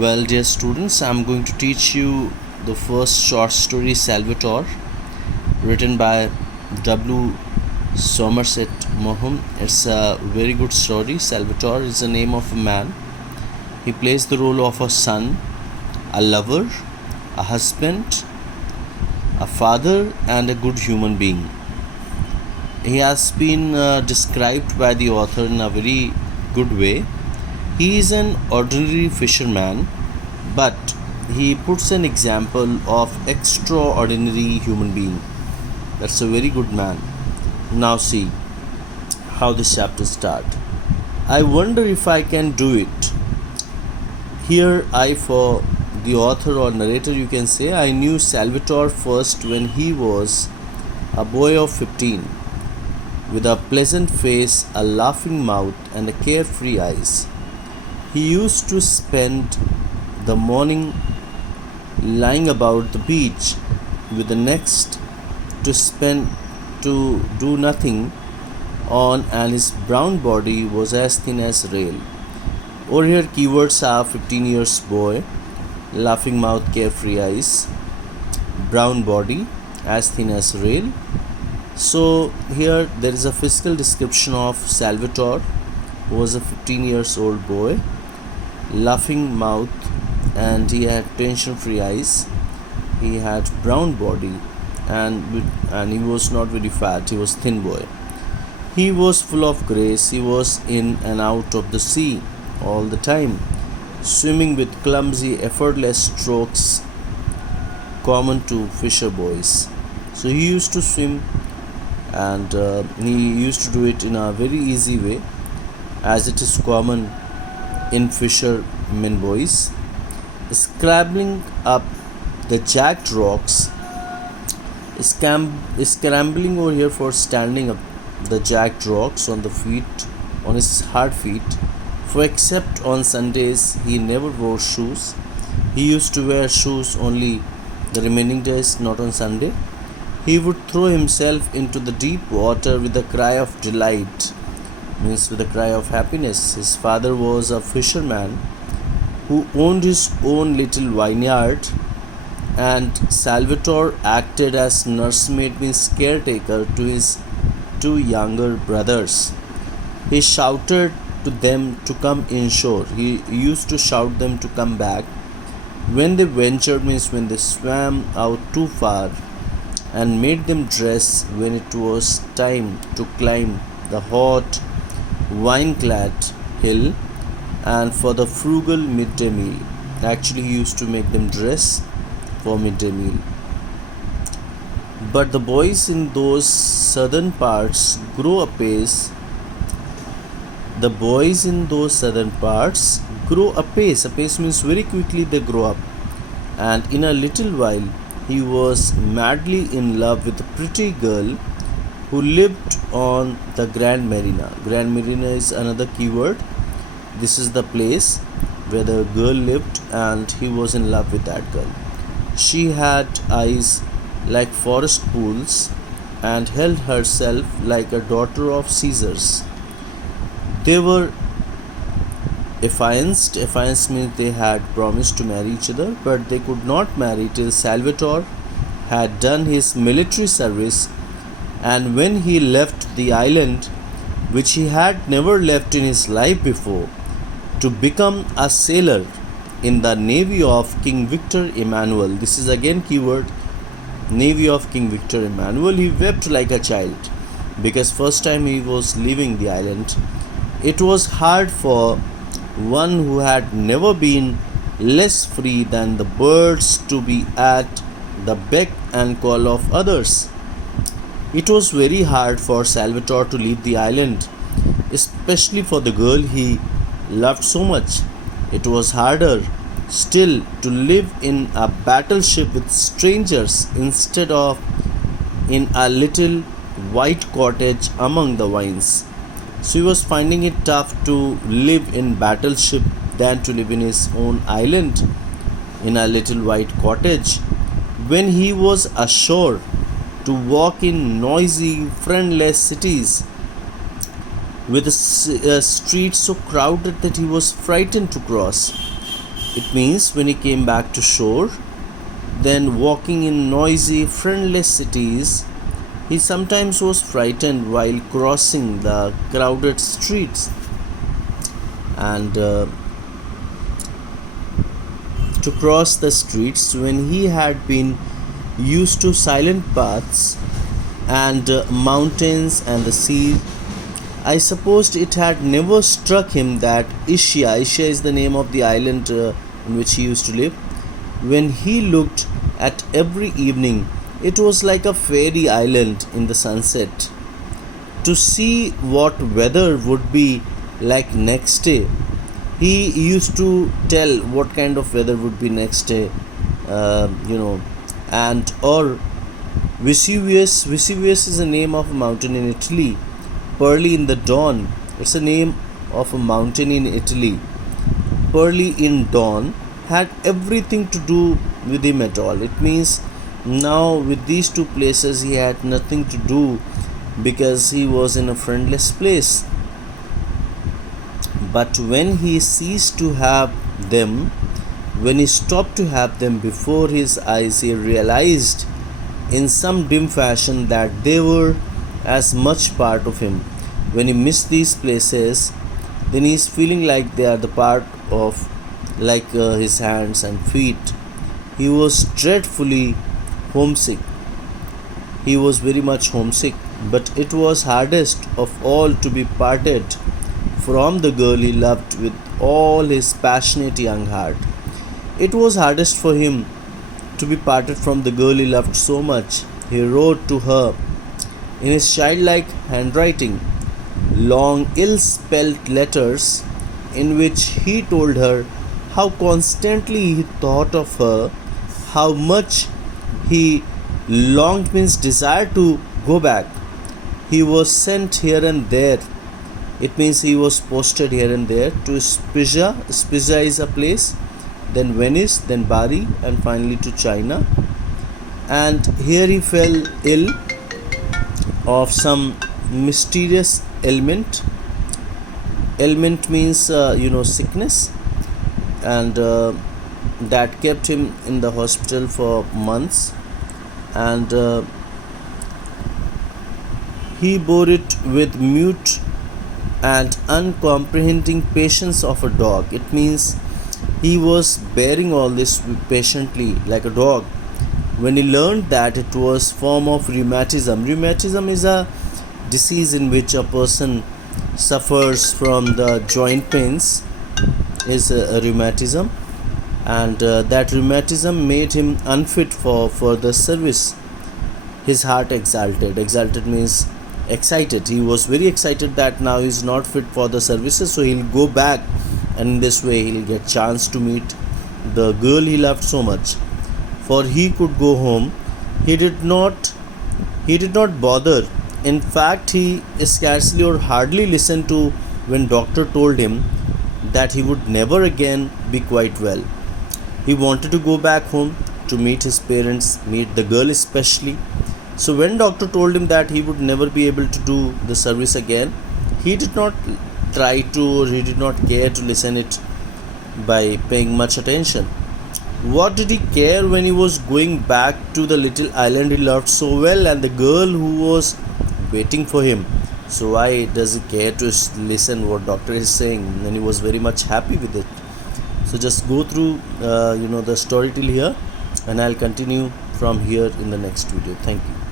Well, dear students, I'm going to teach you the first short story, Salvatore, written by W. Somerset Maugham. It's a very good story. Salvatore is the name of a man. He plays the role of a son, a lover, a husband, a father, and a good human being. He has been described by the author in a very good way. He is an ordinary fisherman, but he puts an example of extraordinary human being. That's a very good man. Now see how this chapter starts. I wonder if I can do it. Here I, for the author or narrator, you can say, I knew Salvatore first when he was a boy of 15, with a pleasant face, a laughing mouth, and a carefree eyes. He used to spend the morning lying about the beach, with the next to do nothing on, and his brown body was as thin as rail. Over here, keywords are 15 years boy, laughing mouth, carefree eyes, brown body, as thin as rail. So here there is a physical description of Salvatore, who was a 15 years old boy, laughing mouth, and he had tension free eyes. He had brown body, and he was not very fat. He was thin boy. He was full of grace. He was in and out of the sea all the time, swimming with clumsy, effortless strokes common to fisher boys. So he used to swim, and he used to do it in a very easy way, as it is common in fishermen boys. Scrambling up the jagged rocks, scrambling over here for standing up the jagged rocks on his hard feet. For except on Sundays, he never wore shoes. He used to wear shoes only the remaining days, not on Sunday. He would throw himself into the deep water with a cry of delight, means with a cry of happiness. His father was a fisherman who owned his own little vineyard, and Salvatore acted as nursemaid, means caretaker, to his two younger brothers. He shouted to them to come inshore. He used to shout them to come back when they ventured, means when they swam out too far, and made them dress when it was time to climb the hot, vine-clad hill, and for the frugal midday meal. Actually, he used to make them dress for midday meal. But the boys in those southern parts grow apace. The boys in those southern parts grow apace. Apace means very quickly they grow up. And in a little while, he was madly in love with a pretty girl who lived on the Grand Marina. Grand Marina is another keyword. This is the place where the girl lived, and he was in love with that girl. She had eyes like forest pools and held herself like a daughter of Caesar's. They were affianced. Affianced means they had promised to marry each other, but they could not marry till Salvatore had done his military service, and when he left the island, which he had never left in his life before, to become a sailor in the navy of King Victor Emmanuel. This is again keyword, navy of King Victor Emmanuel. He wept like a child, because first time he was leaving the island. It was hard for one who had never been less free than the birds to be at the beck and call of others. It was very hard for Salvatore to leave the island, especially for the girl he loved so much. It was harder still to live in a battleship with strangers instead of in a little white cottage among the vines. So he was finding it tough to live in battleship than to live in his own island in a little white cottage. When he was ashore, to walk in noisy, friendless cities with a street so crowded that he was frightened to cross. It means when he came back to shore, then walking in noisy, friendless cities, he sometimes was frightened while crossing the crowded streets. And to cross the streets, when he had been used to silent paths and mountains and the sea, I supposed it had never struck him that Ischia is the name of the island in which he used to live. When he looked at every evening, it was like a fairy island in the sunset. To see what weather would be like next day, he used to tell what kind of weather would be next day, and or Vesuvius is the name of a mountain in Italy. Pearly in the Dawn, it's the name of a mountain in Italy. Pearly in Dawn had everything to do with him at all. It means now with these two places he had nothing to do because he was in a friendless place. But when he ceased to have them, when he stopped to have them before his eyes, he realized in some dim fashion that they were as much part of him. When he missed these places, then he is feeling like they are the part of, like his hands and feet. He was dreadfully homesick. He was very much homesick, but it was hardest of all to be parted from the girl he loved with all his passionate young heart. It was hardest for him to be parted from the girl he loved so much. He wrote to her in his childlike handwriting long ill spelt letters in which he told her how constantly he thought of her, how much he longed, means desired to go back. He was sent here and there. It means he was posted here and there to Spizia. Spizia is a place, then Venice, then Bari, and finally to China. And here he fell ill of some mysterious ailment. Ailment means sickness, and that kept him in the hospital for months. And he bore it with mute and uncomprehending patience of a dog. It means he was bearing all this patiently like a dog. When he learned that it was form of rheumatism. Rheumatism is a disease in which a person suffers from the joint pains, is a rheumatism, and that rheumatism made him unfit for further service. His heart exalted means excited. He was very excited that now he is not fit for the services, so he'll go back, and in this way he'll get chance to meet the girl he loved so much. For he could go home. He did not bother. In fact, he scarcely or hardly listened to when doctor told him that he would never again be quite well. He wanted to go back home to meet his parents, meet the girl especially. So when doctor told him that he would never be able to do the service again, he did not try to, or he did not care to listen it by paying much attention. What did he care when he was going back to the little island he loved so well and the girl who was waiting for him? So why does he care to listen what doctor is saying? And he was very much happy with it. So just go through the story till here, and I'll continue from here in the next video. Thank you.